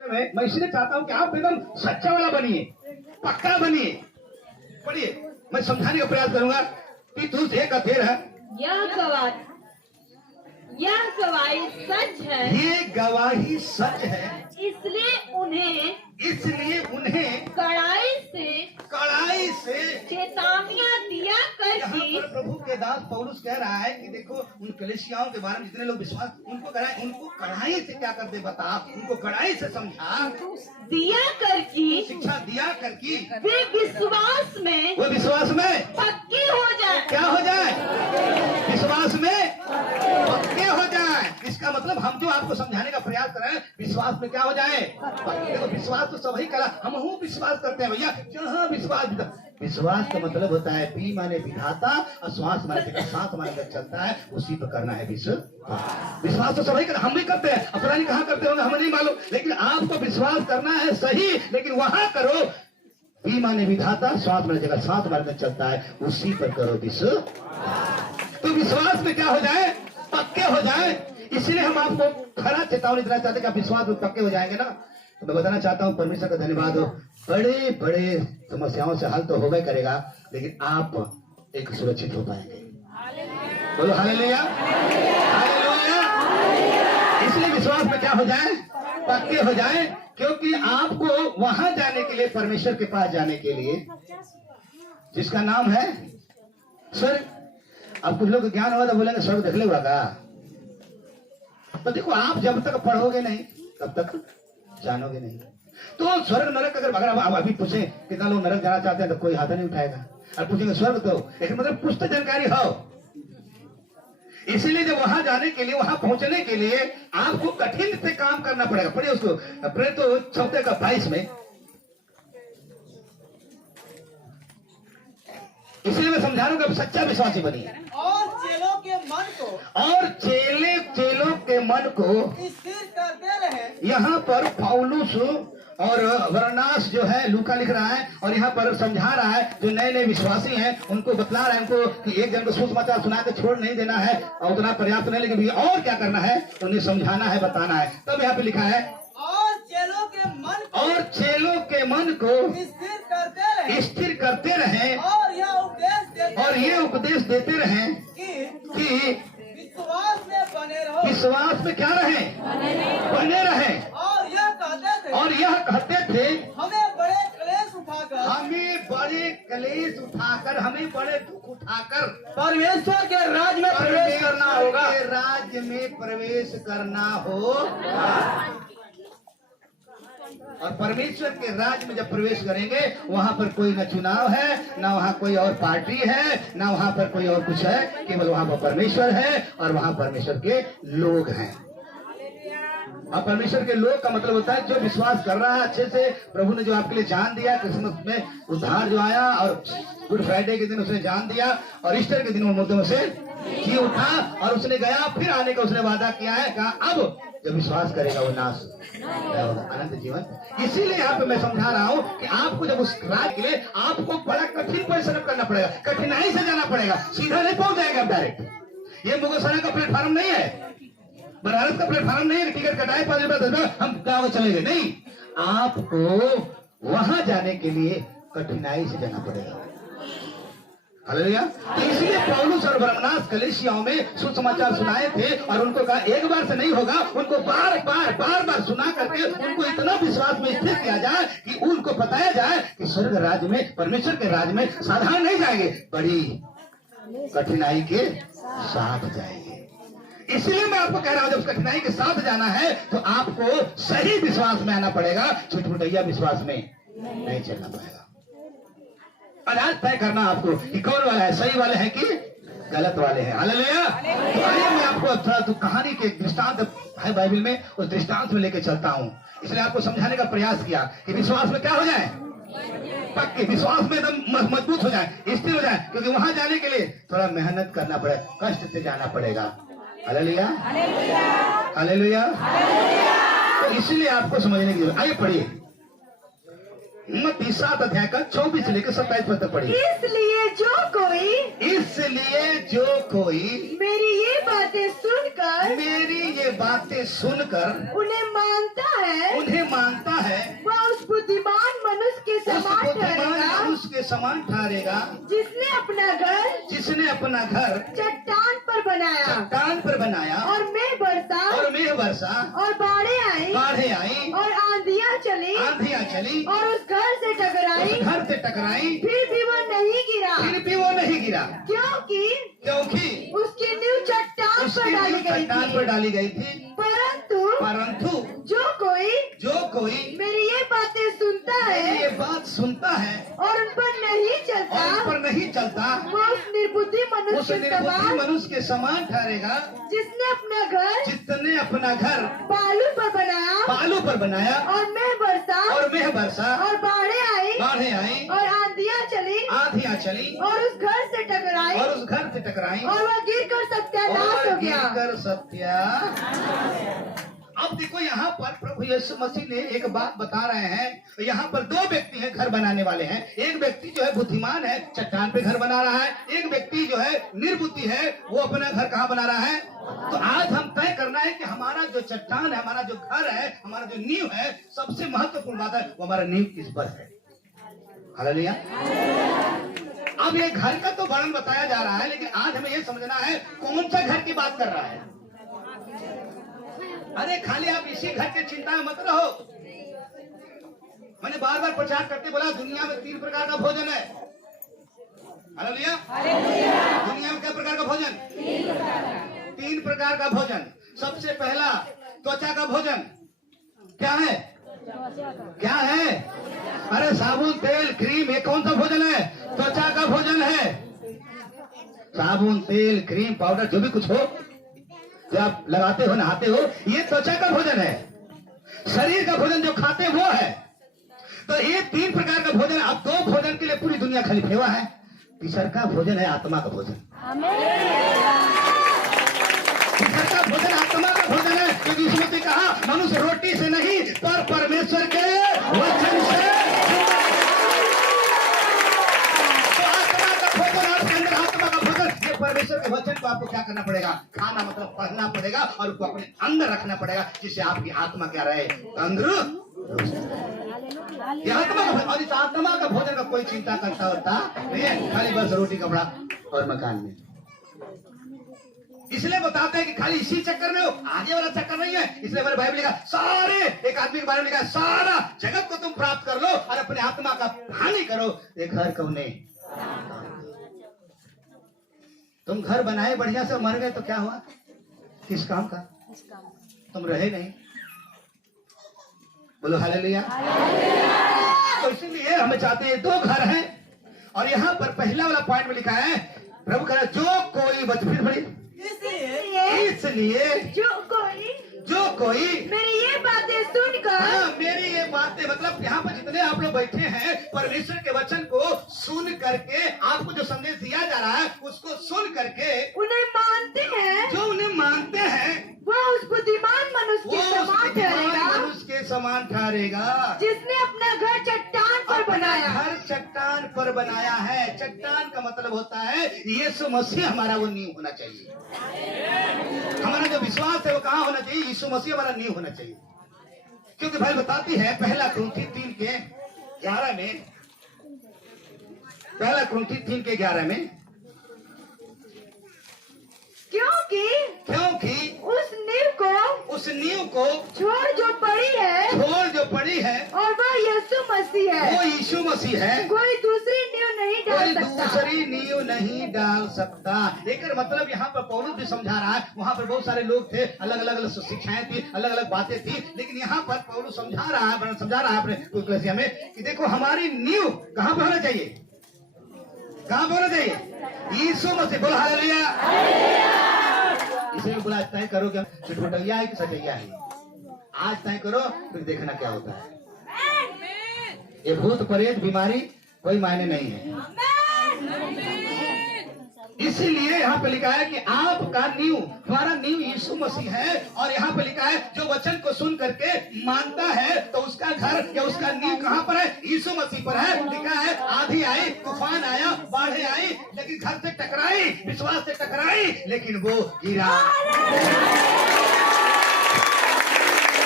मैं इसलिए चाहता हूं कि आप एकदम सच्चा वाला बनिए, पक्का बनिए। पढ़िए, मैं समझाने का प्रयास करूंगा कि तू एक अथेर है। यह गवाही सच है। ये गवाही सच है। इसलिए उन्हें कड़ाई से चेतावनियां दिया कर यहाँ पर प्रभु के दास पौलुस कह रहा है कि देखो उन कलीसियाओं के बारे में जितने लोग विश्वास उनको कराए, उनको कड़ाई से क्या कर दे बता, उनको कड़ाई से समझा दिया कर की शिक्षा दिया कर की वे विश्वास में पक्के हो जाए। क्या हो जाए? विश्वास में पक्के हो जाए। इसका मतलब हम जो आपको समझाने का प्रयास कर रहे हैं, विश्वास में क्या हो जाए? देखो विश्वास तो सभी करा, हम विश्वास करते हैं भैया। जहाँ विश्वास का मतलब होता है पी माने विधाता और श्वास माने सांस माने जब चलता है उसी पर करना है विश्वास तो सभी कर, हम भी करते हैं। अपना नहीं कहाँ करते होंगे हमें नहीं मालूम, लेकिन आपको विश्वास करना है सही, लेकिन वहां करो पी माने विधाता, श्वास माने जगह सांस माने जब चलता है उसी पर करो विश्वास। तो विश्वास में क्या हो जाए? पक्के हो जाए। इसलिए हम आपको खरा चेतावनी देना चाहते हैं कि आप विश्वास में पक्के हो जाएंगे ना। तो मैं बताना चाहता हूँ परमेश्वर का धन्यवाद हो, बड़े बड़े समस्याओं से हल तो होगा करेगा, लेकिन आप एक सुरक्षित हो पाएंगे। बोलो हालेलुया, हालेलुया। इसलिए विश्वास में क्या हो जाए? पक्के हो जाए, क्योंकि आपको वहां जाने के लिए, परमेश्वर के पास जाने के लिए, जिसका नाम है स्वर्ग। अब कुछ लोग ज्ञान होगा तो बोलेंगे स्वर्ग देख लेगा का? तो देखो आप जब तक पढ़ोगे नहीं तब तक जानोगे नहीं। तो स्वर्ग नरक अगर आप अभी पूछे कितना लोग नरक जाना चाहते हैं तो कोई हाथ नहीं उठाएगा, और पूछेंगे स्वर्ग तो लेकिन मतलब कुछ तो जानकारी हो। इसीलिए जब वहां जाने के लिए, वहां पहुंचने के लिए आपको कठिन से काम करना पड़ेगा। पढ़िए उसको, प्रेरित तो 4:22 में। इसलिए मैं समझा रहा हूं कि सच्चा विश्वासी बनिए और चेलों के मन को स्थिर करते रहे। यहाँ पर पौलुस और वरनास जो है लूका लिख रहा है, और यहाँ पर समझा रहा है जो नए नए विश्वासी हैं उनको बतला रहा है उनको कि एक जन को सुसमाचार सुना के छोड़ नहीं देना है, और उतना पर्याप्त नहीं, लेकिन भैया और क्या करना है, उन्हें समझाना है, बताना है। तब यहाँ पे लिखा है और चेलों के मन को स्थिर करते रहे और ये उपदेश देते रहे कि विश्वास में बने रहो। विश्वास में क्या रहे? बने रहे। और यह कहते थे हमें बड़े कलेश उठाकर, हमें बड़े दुख उठाकर परमेश्वर के राज्य में प्रवेश करना होगा। राज्य में प्रवेश करना होगा। और परमेश्वर के राज्य में जब प्रवेश करेंगे, वहां पर कोई न चुनाव है, ना वहां कोई और पार्टी है, ना वहां पर कोई और कुछ है, केवल वहां पर परमेश्वर है और वहां परमेश्वर के लोग हैं। और परमेश्वर के लोग का मतलब होता है जो विश्वास कर रहा है अच्छे से। प्रभु ने जो आपके लिए जान दिया, क्रिसमस में उद्धार जो आया, और गुड फ्राइडे के दिन उसने जान दिया, और ईस्टर के दिन वो मुद्दों से जी उठा, और उसने गया, फिर आने का उसने वादा किया है, कहा अब जब विश्वास करेगा वो नाश अनंत जीवन। इसीलिए यहाँ पे मैं समझा रहा हूँ कि आपको जब उस राज्य के लिए आपको बड़ा कठिन परिश्रम करना पड़ेगा, कठिनाई से जाना पड़ेगा, सीधा नहीं पहुंच जाएगा आप डायरेक्ट। ये मुगलसराय का प्लेटफार्म नहीं है, बनारस का प्लेटफार्म नहीं है, टिकट कटाए 5 रुपए हम गाँव चले गए, नहीं। आपको वहां जाने के लिए कठिनाई से जाना पड़ेगा। हालेलुया। तो इसलिए पौलुस और बरनबास कलीसियाओं में सुसमाचार सुनाए थे, और उनको कहा एक बार से नहीं होगा, उनको बार बार सुना करके उनको इतना विश्वास में स्थिर किया जाए कि उनको बताया जाए कि स्वर्ग राज्य में, परमेश्वर के राज्य में साधारण नहीं जाएंगे, बड़ी कठिनाई के साथ जाएंगे। इसलिए मैं आपको कह रहा हूं जब कठिनाई के साथ जाना है तो आपको सही विश्वास में आना पड़ेगा, छुटपुटैया विश्वास में नहीं चलना पड़ेगा। आज तय करना आपको कि कौन वाला है, सही वाले हैं कि गलत वाले हैं। हालेलुया। तो आइए मैं आपको तो कहानी के दृष्टांत है बाइबल में, उस दृष्टांत में लेके चलता हूँ। इसलिए आपको समझाने का प्रयास किया कि विश्वास में क्या हो जाए? पक्के विश्वास में एकदम मजबूत हो जाए, स्थिर हो जाए, क्योंकि वहां जाने के लिए थोड़ा मेहनत करना पड़ेगा, कष्ट से जाना पड़ेगा। Hallelujah, hallelujah. तो इसीलिए आपको समझने की जरूरत। आइए पढ़िए मत्ती 7 अध्याय का 24 से लेकर 27 पद तक पढ़िए। इसलिए जो कोई मेरी ये बातें सुनकर उन्हें मानता है वह उस बुद्धिमान मनुष्य के समान ठहरेगा जिसने अपना घर चट्टान पर बनाया और मेघ बरसा और बाढ़ें आई और आंधियां चली और उस घर से टकराई फिर भी वो नहीं गिरा क्योंकि उसकी नींव चट्टान पर डाली गई थी। परंतु जो कोई मेरी ये बातें सुनता है और उन पर नहीं चलता वो उस निर्बुद्धि मनुष्य के समान ठहरेगा जिसने अपना घर बालू पर बनाया और मेघ बरसा और बाढ़ें आई और आंधियां चली और उस घर से टकराई और वह गिरकर सत्यानाश हो गया। अब देखो यहाँ पर प्रभु यीशु मसीह ने एक बात बता रहे हैं। यहाँ पर दो व्यक्ति हैं घर बनाने वाले हैं। एक व्यक्ति जो है बुद्धिमान है, चट्टान पे घर बना रहा है। एक व्यक्ति जो है निर्बुद्धि है, वो अपना घर कहाँ बना रहा है। तो आज हम तय करना है कि हमारा जो चट्टान है, हमारा जो घर है, हमारा जो नींव है, सबसे महत्वपूर्ण बात है वो हमारा नींव किस पर है। हालेलुया। अब ये घर का तो वर्णन बताया जा रहा है, लेकिन आज हमें ये समझना है कौन सा घर की बात कर रहा है। अरे खाली आप इसी घर की चिंता में मत रहो। मैंने बार बार प्रचार करते बोला दुनिया में 3 प्रकार का भोजन है। हालेलुया। दुनिया में क्या प्रकार का भोजन? 3 प्रकार का भोजन। सबसे पहला त्वचा का भोजन क्या है? अरे साबुन, तेल, क्रीम, ये कौन सा भोजन है? त्वचा का भोजन है। साबुन, तेल, क्रीम, पाउडर जो भी कुछ हो जो आप लगाते हो, नहाते हो, ये त्वचा का भोजन है। शरीर का भोजन जो खाते वो है। तो ये 3 प्रकार का भोजन। अब 2 भोजन के लिए पूरी दुनिया खाली फेवा है। तीसरा का भोजन है आत्मा का भोजन। तीसरा का भोजन आत्मा का भोजन है, क्योंकि इसमें तो कहा मनुष्य रोटी से नहीं पर परमेश्वर के वचन से। तो आत्मा का भोजन, आपके अंदर आत्मा का भोजन, ये परमेश्वर के वचन को आपको क्या करना पड़ेगा? खाना मतलब पढ़ना पड़ेगा और उसको अपने अंदर रखना पड़ेगा, जिससे आपकी आत्मा क्या रहे? तंदुरुस्त। ये आत्मा का भोजन। और इस आत्मा का भोजन का कोई चिंता करता होता नहीं है, खाली बस रोटी, कपड़ा और मकान में। इसलिए बताते हैं कि खाली इसी चक्कर में हो, आगे वाला चक्कर नहीं है। इसलिए मेरे बाइबल लिखा सारे, एक आदमी के बारे में लिखा सारा जगत को तुम प्राप्त कर लो और अपने आत्मा का हानि करो, ये घर कौन है? तुम घर बनाए बढ़िया से, मर गए तो क्या हुआ? किस काम का? तुम रहे नहीं। बोलो हालेलुया। तो इसलिए हमें चाहते हैं 2 घर हैं और यहाँ पर पहला वाला पॉइंट में लिखा है, प्रभु कह रहा है जो कोई फिर बड़ी इसलिए जो कोई मेरी ये बातें सुनकर, मेरी ये बातें मतलब यहाँ पर जितने आप लोग बैठे हैं, परमेश्वर के वचन को सुन करके, आपको जो संदेश दिया जा रहा है उसको सुन करके उन्हें मानते हैं, जो उन्हें मानते हैं, वो उस बुद्धिमान मनुष्य के समान ठहरेगा जिसने अपना घर चट्टान पर बनाया है। चट्टान का मतलब होता है यीशु मसीह हमारा वो नींव होना चाहिए। हमारा जो विश्वास है वो कहाँ होना चाहिए? यीशु मसीह हमारा नींव होना चाहिए। क्योंकि भाई बताती है पहला कुरिन्थी 3:11 में, क्योंकि उस नींव को छोड़ जो पड़ी है और वो यीशु मसीह है, कोई दूसरी नींव नहीं डाल सकता। लेकिन मतलब यहाँ पर पौलुस भी समझा रहा है, वहाँ पर बहुत सारे लोग थे, अलग अलग शिक्षाएं थी, अलग अलग बातें थी, लेकिन यहाँ पर पौलुस समझा रहा है अपने कलीसिया में कि देखो हमारी नींव कहाँ पर होना चाहिए? कहाँ पर होना चाहिए? यीशु मसीह। बोलो हालेलुया। इसलिए बोला तय करो क्या चिटपटैया है कि सचैया है। आज तय करो, फिर देखना क्या होता है। ये भूत प्रेत बीमारी कोई मायने नहीं है। इसीलिए यहाँ पे लिखा है कि आपका नींव, हमारा नींव यीशु मसीह है। और यहाँ पे लिखा है जो वचन को सुन करके मानता है तो उसका घर या उसका नींव कहाँ पर है? यीशु मसीह पर है। लिखा है आंधी आई, तूफान आया, बाढ़ें आई, लेकिन घर से टकराई, विश्वास से टकराई, लेकिन वो गिरा।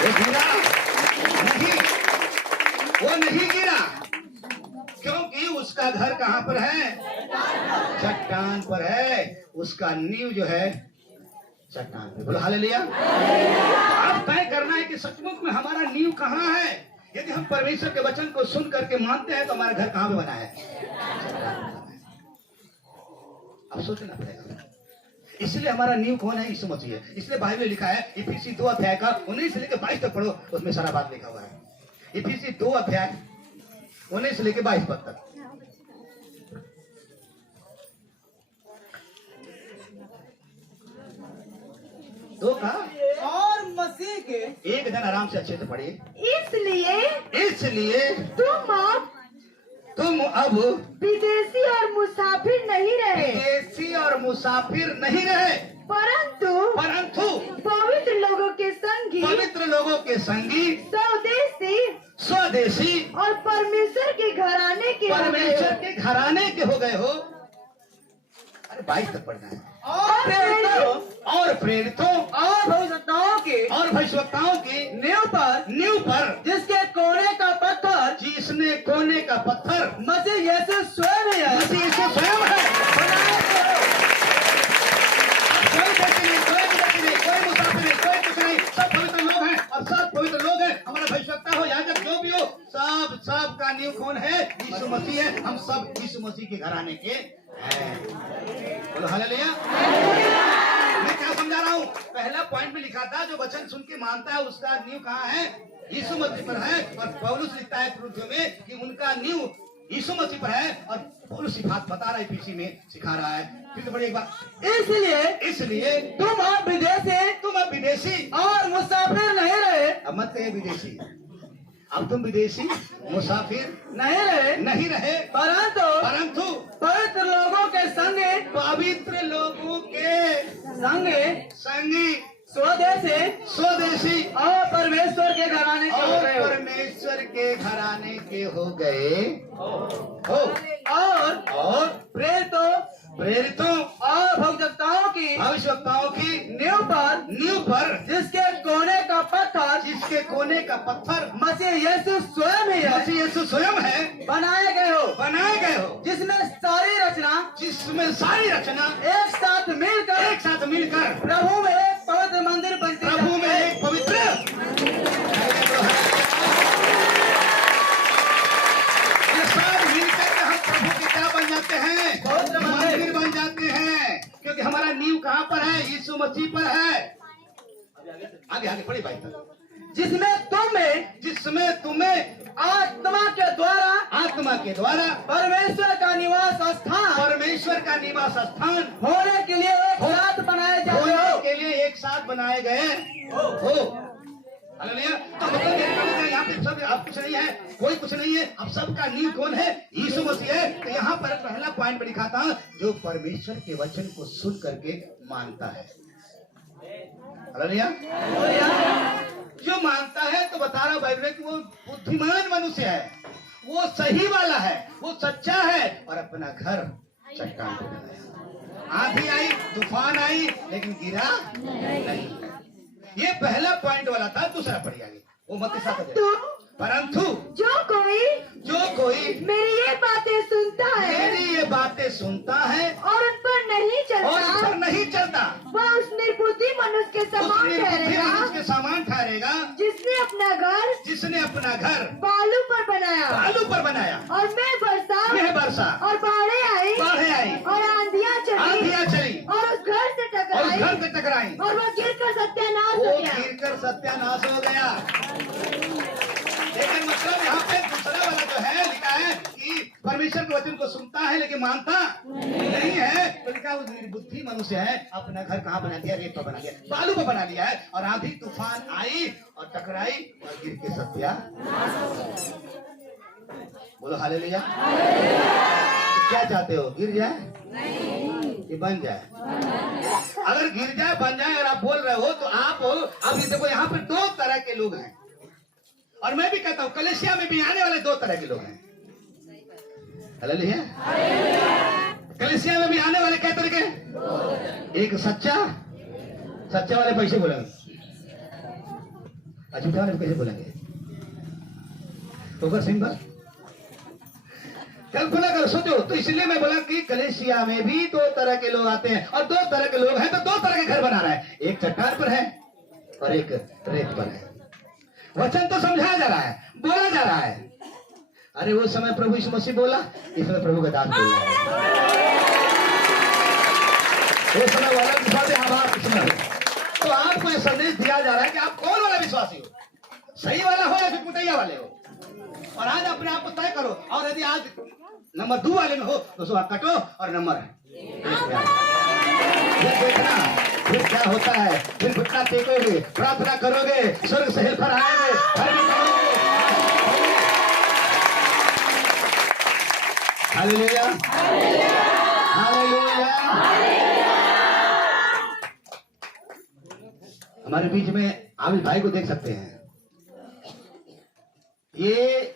वो गिरा नहीं, वो नहीं गिरा, क्योंकि उसका घर कहाँ पर है? चट्टान पर है। उसका नींव जो है चट्टान पे। बोलो हालेलुया। अब तय करना है कि सचमुच में हमारा नींव कहाँ है। यदि हम परमेश्वर के वचन को सुन करके मानते हैं तो हमारा घर कहाँ पे बना है? अब सोचना पड़ेगा। इसलिए हमारा नींव कौन है? यीशु मसीह है। इसलिए बाइबल में लिखा है इफिसी 2 अध्याय का 19 से लेकर 22 तक पढ़ो, उसमें सारा बात लिखा हुआ है। इफिसी 2 अध्याय 19 से लेकर 22 पद तक। दो का और मसीह के एक दिन आराम से अच्छे से पढ़िए। इसलिए तुम अब विदेशी और मुसाफिर नहीं रहे, विदेशी और मुसाफिर नहीं रहे, परंतु पवित्र लोगों के संगी, पवित्र लोगों के संगी, स्वदेशी और परमेश्वर के घराने के हो गए हो। अरे 22 तक पढ़ना है। और प्रेरितों और भविष्यवक्ताओं की नींव पर जिसके कोने का पत्थर, जिसने कोने का पत्थर मसीह यीशु स्वयं है, मसीह यीशु स्वयं है। कोई व्यक्ति नहीं, कोई व्यक्ति नहीं, कोई मुसाफिर नहीं, कोई कुछ नहीं, सब पवित्र लोग हैं और सब पवित्र लोग हैं। हमारा भविष्यवक्ता हो, याजक जो भी हो, सब का नींव कौन है? यीशु मसीह है। हम सब यीशु मसीह के घराने के हैं। बोलो हालेलुया। मैं क्या समझा रहा हूँ? पहला पॉइंट में लिखा था जो वचन सुन के मानता है उसका नींव कहाँ है? यीशु मसीह पर है। और पौलुस लिखता है कुरिन्थियों में कि उनका नींव यीशु मसीह पर है। और पौलुस ये बात बता रहा है, पीसी में सिखा रहा है। फिर तो बड़ी एक बात, इसलिए तुम अब विदेशी और मुसाफिर नहीं रहे। अब मत कहिए विदेशी, अब तुम विदेशी मुसाफिर नहीं रहे, परंतु पवित्र लोगों के संगे, पवित्र लोगों के संगी, स्वदेशी और परमेश्वर के घराने के हो और गए हो। परमेश्वर के घराने के हो गए हो। और प्रेरितों और भविष्यवक्ताओं की नींव पर जिसके कोने का पत्थर मसीह यीशु स्वयं ही है। मसीह यीशु स्वयं है। बनाए गए हो जिसमें सारी रचना एक साथ मिलकर प्रभु में एक पवित्र मंदिर बनती है। प्रभु में एक पवित्र ये सब मिलकर के हम प्रभु के क्या बन जाते हैं? मंदिर बन जाते हैं। क्योंकि हमारा नींव कहाँ पर है? यीशु मसीह पर है। आगे पढ़ी भाई तक। जिसमें तुम्हें आत्मा के द्वारा परमेश्वर का निवास स्थान होने के लिए एक साथ बनाए गए हो। हालेलुया। तो मतलब यहाँ पे सब अब कुछ नहीं है, कोई कुछ नहीं है। अब सबका नींव कौन है? यीशु मसीह है। तो यहाँ पर पहला पॉइंट में लिखा था जो परमेश्वर के वचन को सुन करके मानता है। हालेलुया। जो मानता है तो बता रहा बाइबल कि वो बुद्धिमान मनुष्य है, वो सही वाला है, वो सच्चा है और अपना घर चट्टान पे बनाया। आंधी आई, तूफान आई, लेकिन गिरा नहीं। ये पहला पॉइंट वाला था। दूसरा पढ़िए आगे, वो मत के साथ। परंतु जो कोई मेरी ये बातें सुनता है और उन पर नहीं चलता, वह उस निर्बुद्धि मनुष्य के समान ठहरेगा, जिसने अपना घर बालू पर बनाया और मैं बरसा और बाढ़ें आई और आंधियां चली और उस घर से टकराई और वो गिरकर सत्यानाश हो गया। लेकिन मतलब यहाँ पे दूसरा वाला जो है लिखा है कि परमेश्वर के वचन को सुनता है लेकिन मानता नहीं है। तो लिखा उस निर्बुद्धि मनुष्य है, अपना घर कहाँ बना दिया? रेत पर बना दिया, बालू पर बना लिया है। और आंधी तूफान आई और टकराई और गिर के सत्या। बोलो हालेलुया। क्या चाहते हो? गिर जाए? ये बन जाए, अगर गिर जाए बन जाए। अगर आप बोल रहे हो तो आप अब ये देखो यहाँ पे दो तरह के लोग हैं, और मैं भी कहता हूँ कलेसिया में भी आने वाले दो तरह के लोग हैं। हालेलुया। कलेसिया में भी आने वाले क्या तरह के? एक सच्चा वाले पैसे बोलेंगे, झूठा वाले कैसे बोलेंगे? तो सिंपल कल्पना करो, सोचो। तो इसलिए मैं बोला कि कलेसिया में भी दो तरह के लोग आते हैं, और दो तरह के लोग हैं तो दो तरह के घर बना रहा है, एक चट्टान पर है और एक रेत पर है। वचन तो समझाया जा रहा है, बोला जा रहा है। अरे वो समय प्रभु यीशु मसीह बोला, इस समय प्रभु का दास बोल रहा है। वो समय वाला विश्वासी आभार किस्म। तो आपको यह संदेश दिया जा रहा है कि आप कौन वाला विश्वासी हो, सही वाला हो या झुटमुटैया वाले हो। और आज अपने आप को तय करो, और यदि आज नंबर 2 वाले में हो तो सुबह कटो और नंबर देखना फिर क्या होता है। फिर घुटना टेकोगे, प्रार्थना करोगे, स्वर्ग से हेल्पर आएंगे, हालेलुया हालेलुया। हमारे बीच में आबिद भाई को देख सकते हैं। ये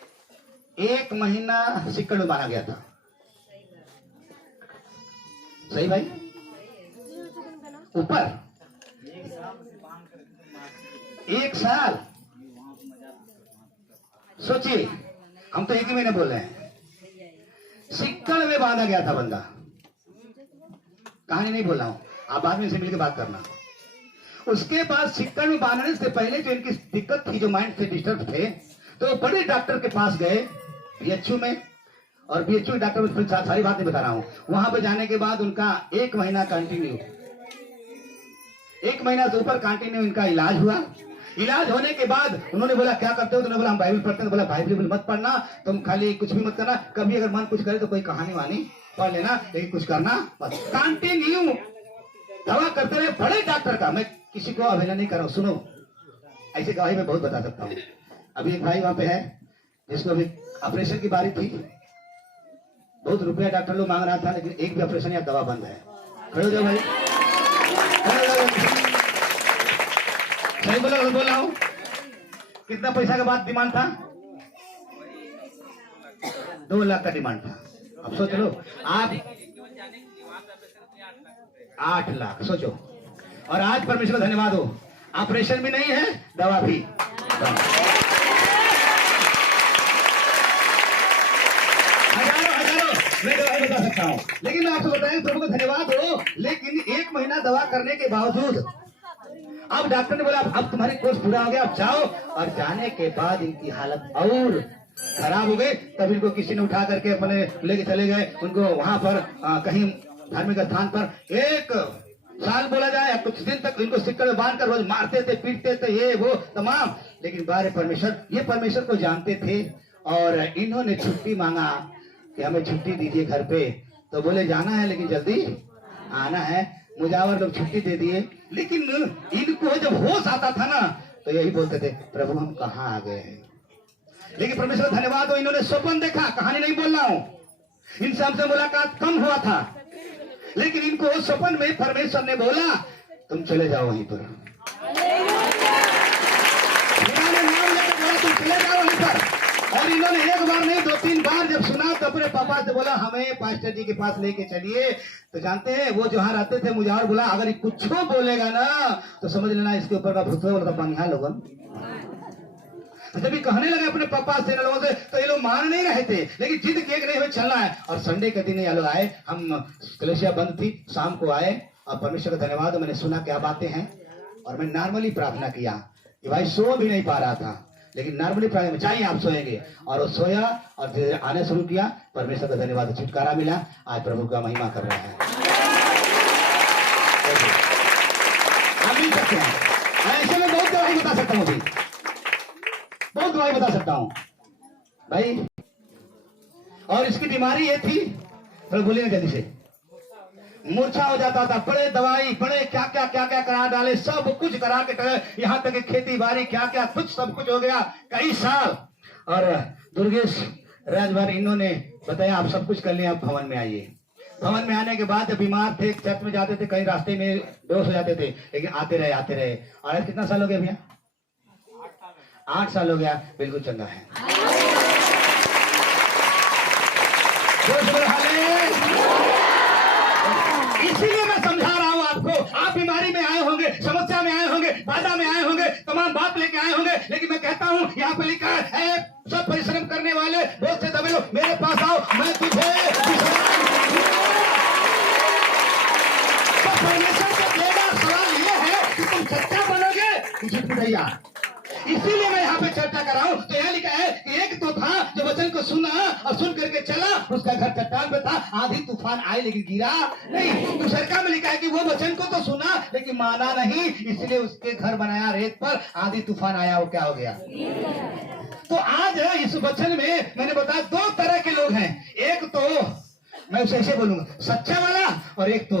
1 महीना सिक्कड़ में बांधा गया था। सही भाई? ऊपर 1 साल। सोचिए, हम तो 1 ही महीने बोल रहे हैं। सिक्कड़ में बांधा गया था बंदा। कहानी नहीं बोल रहा हूं, आप बाद में इनसे मिलकर बात करना। उसके बाद सिक्कड़ में बांधने से पहले जो इनकी दिक्कत थी, जो माइंड से डिस्टर्ब थे, तो बड़े डॉक्टर के पास गए बीएचयू में। और बीएचयू डॉक्टर में सारी बातें बता रहा हूं। वहां पे जाने के बाद उनका 1 महीना कंटिन्यू, 1 महीना से ऊपर कंटिन्यू इनका इलाज हुआ। इलाज होने के बाद उन्होंने बोला क्या करते हो? तो उन्होंने बोला हम बाइबल पढ़ते हैं। बोला बाइबल मत पढ़ना, तुम खाली कुछ भी मत करना। कभी अगर मन कुछ करे तो कोई कहानी वानी पढ़ लेना, लेकिन कुछ करना मत। कंटिन्यू दवा करते रहे। बड़े डॉक्टर का, मैं किसी को अवहेलना नहीं कर रहा हूं, सुनो। ऐसे गवाही मैं बहुत बता सकता हूँ। अभी एक भाई वहां पे है जिसको अभी ऑपरेशन की बारी थी। बहुत रुपया डॉक्टर लोग मांग रहा था, लेकिन एक भी ऑपरेशन या दवा बंद है। खड़े हो जाओ भाई, सही बोला बोल रहा हूँ। कितना पैसा का बात डिमांड था? 2 लाख का डिमांड था। अब सोच लो आप, 8 लाख सोचो। और आज परमेश्वर धन्यवाद हो, ऑपरेशन भी नहीं है, दवा भी। हजारों मैं दवाई बता सकता हूँ, लेकिन मैं आपको बताएं प्रभु को धन्यवाद हो। लेकिन 1 महीना दवा करने के बावजूद अब डॉक्टर ने बोला अब तुम्हारी कोर्स पूरा हो गया, अब जाओ। और जाने के बाद इनकी हालत और खराब हो गई। तब इनको किसी ने उठा करके अपने लेके चले गए। उनको वहां पर कहीं धार्मिक स्थान पर 1 साल बोला जाए, कुछ दिन तक इनको सिक्कड़ में बांध कर रोज मारते थे, पीटते थे, ये वो तमाम। लेकिन बारे परमेश्वर, ये परमेश्वर को जानते थे। और इन्होंने छुट्टी मांगा कि हमें छुट्टी दीजिए घर पे। तो बोले जाना है लेकिन जल्दी आना है। मुजावर लोग छुट्टी दे दिए। लेकिन इनको जब होश आता था ना, तो यही बोलते थे प्रभु हम कहाँ आ गए हैं। लेकिन परमेश्वर धन्यवाद हो, इन्होंने स्वप्न देखा। कहानी नहीं बोल रहा हूँ, इनसे हमसे मुलाकात कम हुआ था, लेकिन इनको स्वप्न में परमेश्वर ने बोला तुम चले जाओ वहीं पर। इन्होंने नाम लेकर बोला तुम चले जाओ वहीं पर। और इन्होंने 1 बार नहीं 2-3 बार जब सुना तो अपने पापा से बोला हमें पास्टर जी के पास लेके चलिए। तो जानते हैं वो जहाँ रहते थे, मुझे बोला अगर कुछ बोलेगा ना तो समझ लेना इसके ऊपर का भूत बोला पानी लोगन। जब ये कहने लगे अपने पापा से लोगों से, तो ये लोग मान नहीं रहे थे, लेकिन जिद किए कि नहीं हमें चलना है। और संडे के दिन ये लोग आए। हम कलेसिया बंद थी, शाम को आए। और परमेश्वर का धन्यवाद, मैंने सुना क्या बातें हैं। और मैं नॉर्मली प्रार्थना किया कि भाई सो भी नहीं पा रहा था, लेकिन नॉर्मली प्रार्थना में चाहिए आप सोएंगे। और वो सोया और धीरे आने शुरू किया। परमेश्वर का धन्यवाद, छुटकारा मिला। आज प्रभु का महिमा कर रहा है। आप मिल सकते हैं। ऐसे में बहुत गवाही बता सकता हूँ, बहुत गवाही बता सकता हूँ भाई। और इसकी बीमारी ये थी, प्रभु बोलिए ना जल्दी से, मूर्छा हो जाता था। बड़े दवाई, बड़े क्या क्या करा डाले, सब कुछ करा के यहाँ तक खेती बाड़ी क्या क्या कुछ सब कुछ हो गया कई साल। और दुर्गेश राजभर इन्होंने बताया आप सब कुछ कर लिया, आप भवन में आइए। भवन में आने के बाद जब बीमार थे, चर्च में जाते थे, कहीं रास्ते में बेहोश हो जाते थे, लेकिन आते रहे। और आज कितना साल हो गया भैया? 8 साल हो गया, बिल्कुल चंगा है। इसीलिए मैं समझा रहा हूँ आपको। आप बीमारी में आए होंगे, समस्या में आए होंगे, बाधा में आए होंगे, तमाम बात लेके आए होंगे, लेकिन मैं कहता हूँ यहाँ पे लिखा है सब परिश्रम करने वाले बहुत से दबे लोग मेरे पास आओ, मैं तुझे तो परमेश्वर को देगा। सवाल ये है कि तुम सच्चा बनोगे कि झूठा। इसीलिए मैं यहाँ पे चर्चा कर रहा हूँ। तो यहाँ लिखा है कि एक तो था जो वचन को सुना और सुन करके चला, उसका घर चट्टान पे था, आधी तूफान आए लेकिन गिरा नहीं। दूसरा में लिखा है कि वो वचन को तो सुना लेकिन माना नहीं, इसलिए उसके घर बनाया रेत पर, आधी तूफान आया, वो क्या हो गया? तो आज इस वचन में मैंने बताया 2 तरह के लोग हैं। एक तो मैं उसे ऐसे बोलूंगा सच्चा वाला, और एक तो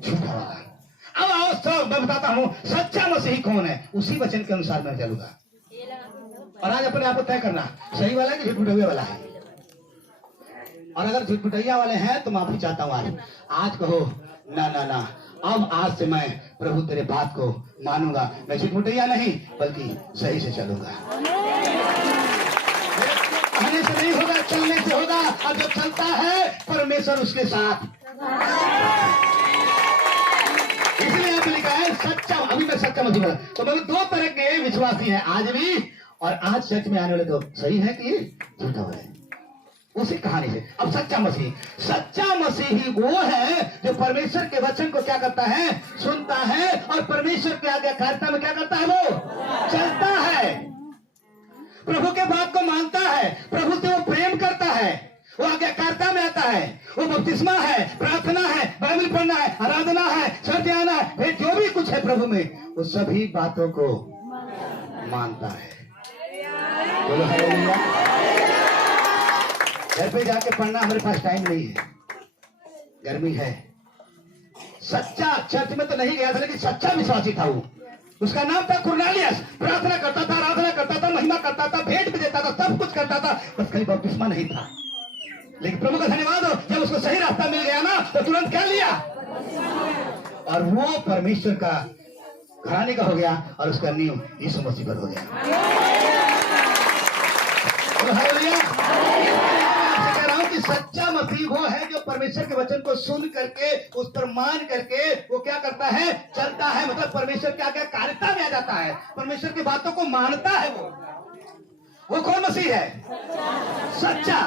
झूठा वाला। अब आओ सब मैं बताता हूँ सच्चा मसीही कौन है, उसी वचन के अनुसार मैं चलूंगा। और आज अपने आप को तय करना सही वाला है कि झूठपुटैया वाला है। और अगर झूठपुटैया वाले हैं तो माफी चाहता हूँ। आज कहो ना ना ना, अब आज से मैं प्रभु तेरे बात को मानूंगा, मैं झूठपुटैया नहीं बल्कि सही से चलूंगा। कहने से नहीं होगा, चलने से होगा। और जो चलता है परमेश्वर उसके साथ। इसलिए यहाँ पे लिखा है सच्चा। अभी मैं सच्चा मसीह बोला तो मैं 2 तरह के विश्वासी हैं आज भी, और आज चर्च में आने वाले तो सही है कि झूठा है, उसी कहानी से। अब सच्चा मसीह ही वो है जो परमेश्वर के वचन को क्या करता है? सुनता है, और परमेश्वर के आज्ञाकारिता में क्या करता है? वो चलता है, प्रभु के बात को मानता है, प्रभु से वो प्रेम करता है, वो आज्ञाकारिता में आता है, वो बपतिस्मा है, प्रार्थना है, बाइबल पढ़ना है, आराधना है, चर्च आना है, फिर जो भी कुछ है प्रभु में, वो सभी बातों को मानता है। बोलो हालेलुया। घर पे जाके पढ़ना हमारे पास टाइम नहीं है, गर्मी है। सच्चा चर्च में तो नहीं गया था, लेकिन सच्चा विश्वासी था वो। उसका नाम था कुरनेलियस। प्रार्थना करता था, आराधना करता था, महिमा करता था, भेंट भी देता था, सब कुछ करता था, बस कहीं बपतिस्मा नहीं था। लेकिन प्रभु का धन्यवाद हो, जब उसको सही रास्ता मिल गया ना तो तुरंत क्या लिया, और वो परमेश्वर का घराने का हो गया, और उसका नींव यीशु मसीह पर हो गया। कह रहा हूं कि सच्चा मसीह वो है जो परमेश्वर के वचन को सुन करके, उस पर मान करके वो क्या करता है? चलता है। मतलब परमेश्वर के आगे कार्यता में आ जाता है, परमेश्वर की बातों को मानता है। वो कौन मसीह है? सच्चा।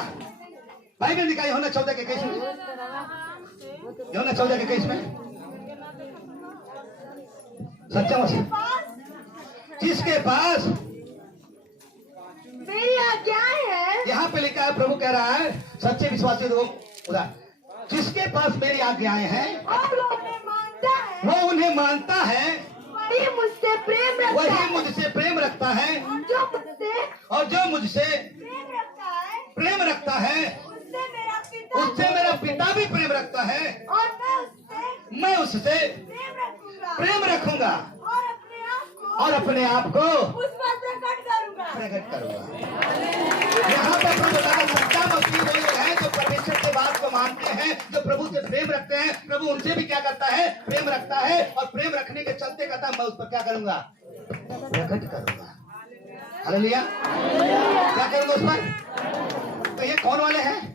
बाइबल लिखा यूहन्ना 14 के 21 में, यूहन्ना 14 के 21 में सच्चा मसीह जिसके पास मेरी आज्ञाएं है। यहाँ पे लिखा है, प्रभु कह रहा है सच्चे विश्वासी लोग, जिसके पास मेरी आज्ञाएं हैं और वो उन्हें मानता है, वो उन्हें मानता है, वही मुझसे प्रेम रखता वही है, मुझसे प्रेम रखता है, और जो मुझसे प्रेम रखता है उससे मेरा पिता भी प्रेम रखता है, और मैं उससे प्रेम रखूंगा और अपने आप को उस पर प्रकट करूंगा। यहाँ पर प्रभु का सच्चा मसीह वो लोग हैं जो परमेश्वर के बात को मानते हैं, जो प्रभु से प्रेम रखते हैं। प्रभु उनसे भी क्या करता है? प्रेम रखता है, और प्रेम रखने के चलते कहता है मैं उस पर क्या करूंगा? प्रकट करूंगा। हालेलुया। क्या करूंगा उस पर? तो ये कौन वाले हैं?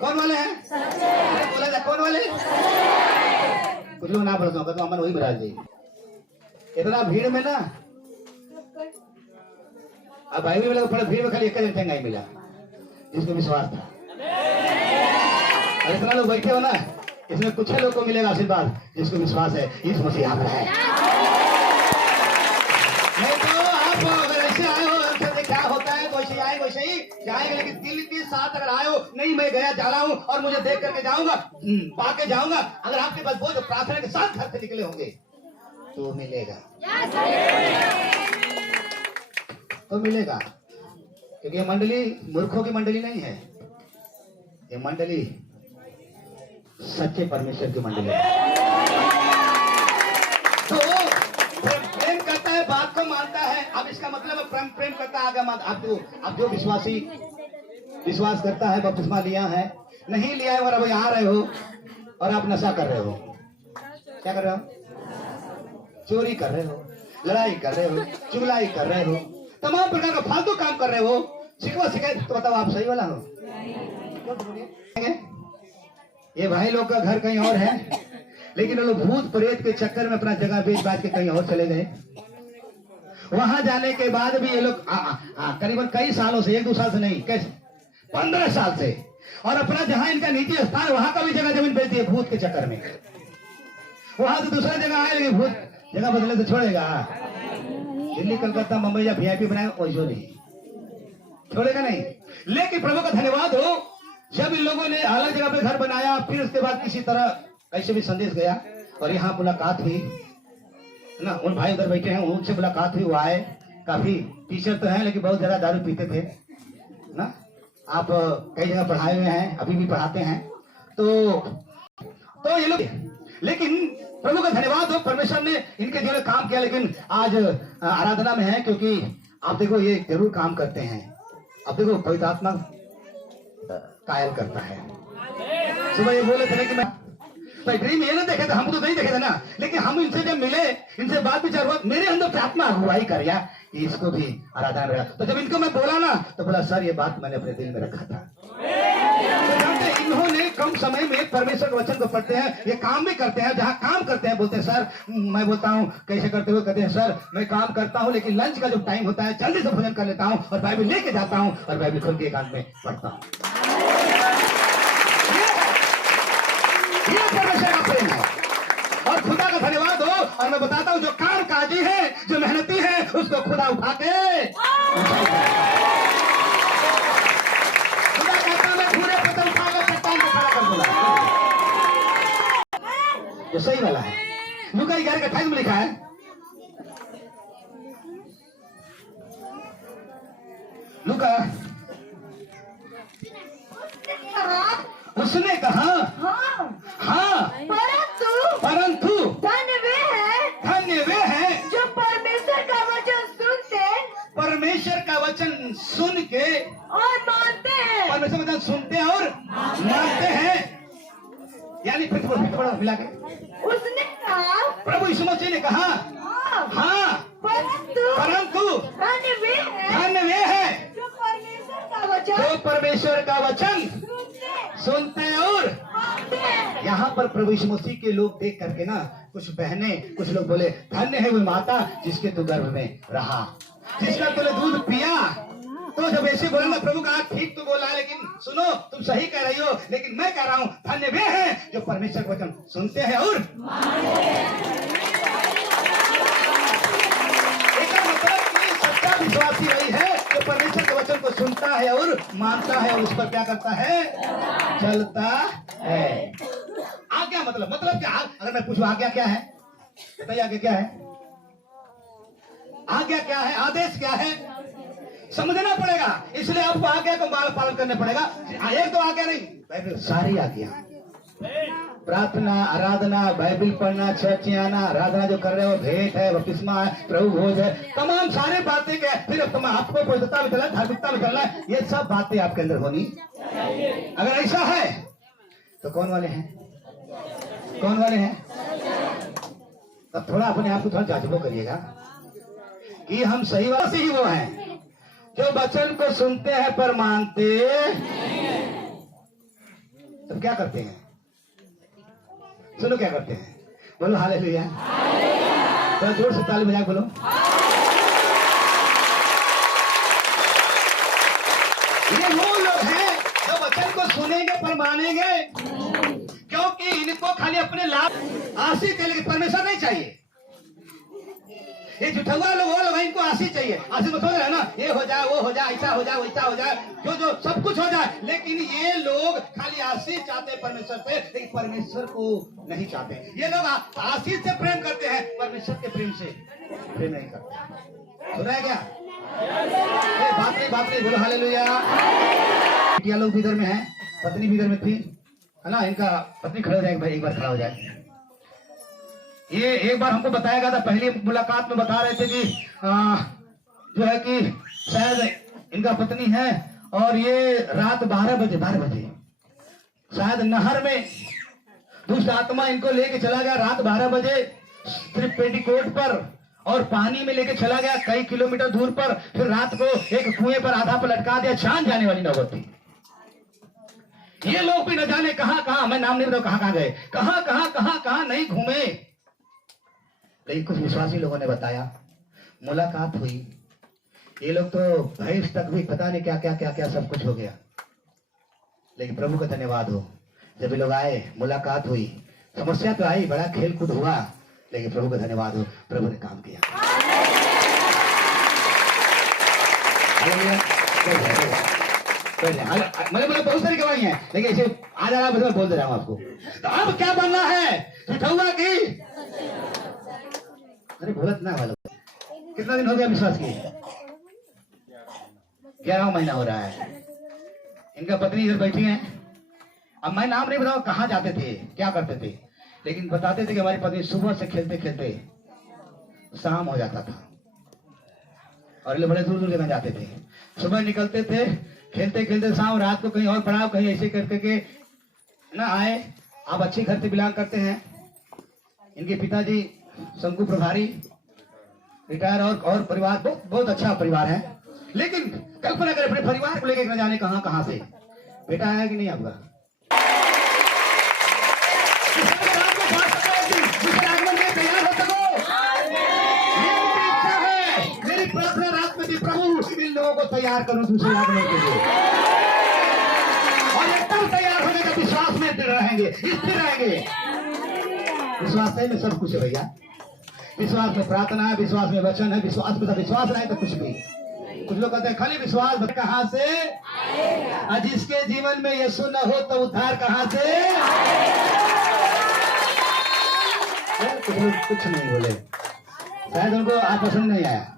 कौन वाले हैं? बोला जाए कौन वाले? कुछ लोग ना बोलता हूँ तो अमन वही बता दी। इतना भीड़ में ना, अब बाइबल में लोग भीड़ में खाली एक चंगा ही मिला जिसको विश्वास था। और इतना लोग बैठे हो ना, इसमें कुछ लोगों को मिलेगा आशीर्वाद जिसको विश्वास है इस मसीह आप है। नहीं तो आप अगर ऐसे आए हो क्या होता है, तो वैसे आए वैसे ही जाएंगे, लेकिन दिल के साथ अगर आए हो, नहीं मैं गया जा रहा हूँ और मुझे देख करके जाऊंगा, पाके जाऊंगा, अगर आपके पास वो जो प्रार्थना के साथ घर से निकले होंगे तो मिलेगा, तो मिलेगा। क्योंकि ये मंडली मूर्खों की मंडली नहीं है, ये मंडली सच्चे परमेश्वर की मंडली है। तो प्रेम करता है, बात को मानता है। अब इसका मतलब प्रेम करता है आगे आप जो विश्वासी विश्वास करता है, बपतिस्मा लिया है, नहीं लिया है और अभी आ रहे हो और आप नशा कर रहे हो, क्या कर रहे हो? चोरी कर रहे हो, लड़ाई कर रहे हो, चुगलाई कर रहे हो, तमाम प्रकार का फालतू काम कर रहे हो, शिकवा शिकायत, तो बताओ आप सही वाला हो? ये भाई लोग का घर कहीं और है, लेकिन वो लोग भूत प्रेत के चक्कर में अपना जगह बेच बाज के कहीं और चले गए। वहां जाने के बाद भी ये लोग करीबन कई सालों से, 1-2 साल से नहीं, कैसे 15 साल से, और अपना जहां इनका निजी स्थान वहां का भी जगह जमीन बेच दिए भूत के चक्कर में। वहां से दूसरा जगह आए, लेकिन भूत जगह बदले तो छोड़ेगा? दिल्ली, कलकत्ता, मुंबई या VIP बनाए वैसे नहीं छोड़ेगा नहीं। लेकिन प्रभु का धन्यवाद हो, जब इन लोगों ने अलग जगह पे घर बनाया, फिर उसके बाद किसी तरह कैसे भी संदेश गया और यहाँ मुलाकात हुई ना, उन भाई उधर बैठे हैं, उनसे मुलाकात हुई, वो आए, काफी टीचर तो हैं लेकिन बहुत ज्यादा दारू पीते थे ना। आप कई जगह पढ़ाए हुए हैं, अभी भी पढ़ाते हैं, तो ये लोग, लेकिन प्रभु का धन्यवाद हो, परमेश्वर ने इनके जीवन में काम किया। लेकिन आज आराधना में है, क्योंकि आप देखो ये जरूर काम करते हैं। अब देखो पवित्र आत्मा कायल करता है। सुबह ये बोले थे कि मैं ड्रीम ये ना देखे थे, हम तो नहीं देखे थे ना, लेकिन हम इनसे जब मिले, इनसे बात विचार हुआ, मेरे अंदर से आत्मा अगुवाई कर गया कि इसको भी आराधना रहा। तो जब इनको मैं बोला ना, तो बोला सर ये बात मैंने अपने दिल में रखा था। तो इन्होंने कम समय में परमेश्वर के वचन को पढ़ते हैं, ये काम भी करते हैं, जहाँ काम करते हैं बोलते हैं सर, मैं बोलता हूँ कैसे करते हुए, कहते हैं सर मैं काम करता हूँ, लेकिन लंच का जो टाइम होता है जल्दी से भोजन कर लेता हूँ और बाइबल लेके जाता हूँ और बाइबल खोल के एकांत में पढ़ता हूँ। ये परमेश्वर का प्रेम है और खुदा का धन्यवाद हो। और मैं बताता हूँ जो काम काजी है, जो मेहनती है, उसको खुदा उठा के खुदा कहता है मैं पूरे पत्थर उठा कर चट्टान को खड़ा कर दूंगा। ये सही वाला है। लूका 11:28 में लिखा है, लूका, उसने कहा हाँ, परंतु धन्य वे हैं जो परमेश्वर का वचन सुन के और मानते हैं। परमेश्वर का वचन सुनते हैं और मानते हैं। यानी फिर मिला के उसने कहा, प्रभु यीशु मसीह ने कहा हाँ, परंतु धन्य वे हैं जो परमेश्वर का वचन सुनते और यहाँ पर प्रभु यीशु मसीह के लोग देख करके ना, कुछ बहने, कुछ लोग बोले धन्य है वो माता जिसके तू गर्भ में रहा, जिसका तूने दूध पिया। तो जब ऐसे बोला ना, प्रभु कहा ठीक तो बोला है, लेकिन सुनो तुम सही कह रही हो, लेकिन मैं कह रहा हूँ धन्य वे हैं जो परमेश्वर का वचन सुनते हैं और सच्चा विश्वासी वही है जो परमेश्वर के वचन को सुनता है और मानता है और उस पर क्या करता है, चलता है। आज्ञा मतलब क्या? अगर मैं पूछूं आज्ञा क्या है, बताइए आज्ञा क्या है? आज्ञा क्या है? आदेश क्या है? समझना पड़ेगा, इसलिए आपको आज्ञा को पालन करना पड़ेगा। एक तो आज्ञा नहीं, सारी आज्ञा, प्रार्थना, आराधना, बाइबल पढ़ना, चर्च आना, आराधना जो कर रहे हो, भेंट है, बपतिस्मा है, प्रभु भोज है, तमाम सारे बातें क्या है। फिर आपको पवित्रता में चलना, धार्मिकता में चलना, ये सब बातें आपके अंदर होनी। अगर ऐसा है तो कौन वाले हैं? तब थोड़ा अपने आप को थोड़ा जांचबो करिएगा कि हम सही वाले ही वो हैं जो वचन को सुनते हैं पर मानते। तब क्या करते हैं? सुनो क्या करते हैं, बोलो हालेलुया। थोड़ा जोर से ताली बजा बोलो। ये वो लोग हैं जो वचन को सुनेंगे पर मानेंगे, क्योंकि इनको खाली अपने लाभ आशीष चाहिए, लेकिन परमेश्वर नहीं चाहिए। ये जुठवा लोग वो लोग, इनको आशीष चाहिए। आशीष में सोच रहे हैं ना, ये हो जाए, वो हो जाए, ऐसा हो जाए, वैसा हो जाए, जो सब कुछ हो जाए, लेकिन ये लोग खाली आशीष चाहते हैं परमेश्वर पे, लेकिन परमेश्वर को नहीं चाहते। ये लोग आशीष से प्रेम करते हैं, परमेश्वर के प्रेम से प्रेम नहीं करते। सुना है क्या? बात नहीं, बोलो हालेलुया। बेटियां लोग भी इधर में है, पत्नी भी इधर में थी, है ना। इनका पत्नी खड़े हो जाए भाई, एक बार खड़ा हो जाए। ये एक बार हमको बताया गया था, पहली मुलाकात में बता रहे थे कि जो है कि शायद इनका पत्नी है और ये रात 12 बजे शायद नहर में दुष्ट आत्मा इनको लेके चला गया रात 12 बजे, सिर्फ पेटीकोट पर, और पानी में लेके चला गया कई किलोमीटर दूर पर, फिर रात को एक कुएं पर आधा पर लटका दिया। जान जाने वाली नौबत थी। ये लोग भी न जाने कहां, मैं नाम नहीं बताऊं कहां गए, कहां नहीं घूमे। लेकिन कुछ विश्वासी लोगों ने बताया, मुलाकात हुई। ये लोग तो भैंस तक भी पता नहीं क्या सब कुछ हो गया। लेकिन प्रभु का धन्यवाद हो, जब ये लोग आए, मुलाकात हुई, समस्या तो आई, बड़ा खेल कूद हुआ, लेकिन प्रभु का धन्यवाद हो, प्रभु ने काम किया। मैंने बहुत सारी गवाही है, लेकिन ऐसे आ जा रहा बोल दे रहा हूं आपको। तो अब क्या बनना है, उठौआ की, अरे भूलत ना वालों, कितना दिन हो गया विश्वास की? 11वां महीना हो रहा है। इनका पत्नी इधर बैठी है। अब मैं नाम नहीं बताऊं कहां जाते थे, क्या करते थे, लेकिन बताते थे कि हमारी पत्नी सुबह से खेलते खेलते शाम हो जाता था, और ये बड़े दूर दूर जगह जाते थे। सुबह निकलते थे, खेलते खेलते शाम, रात को कहीं और पड़ाव, कहीं ऐसे करके के ना आए। आप अच्छे घर से बिलोंग करते हैं। इनके पिताजी शंकु प्रभारी, रिटायर, और परिवार बहुत अच्छा परिवार है। लेकिन कल्पना करें अपने परिवार को लेकर न जाने कहां से बेटा आया कि नहीं आपका? तैयार हो सको, मेरी प्रार्थना रात में भी, प्रभु इन लोगों को तैयार करो दूसरे आगमन के लिए। और एकदम तैयार होने का विश्वास में रहेंगे, स्थिर रहेंगे। विश्वास में सब कुछ है भैया। विश्वास में प्रार्थना है, विश्वास में वचन है, विश्वास में विश्वास नहीं तो कुछ भी। कुछ लोग कहते हैं खाली विश्वास कहां से आएगा? जिसके जीवन में यीशु न हो तो उद्धार कहां से? कुछ लोग कुछ नहीं बोले, शायद उनको आप पसंद नहीं आया।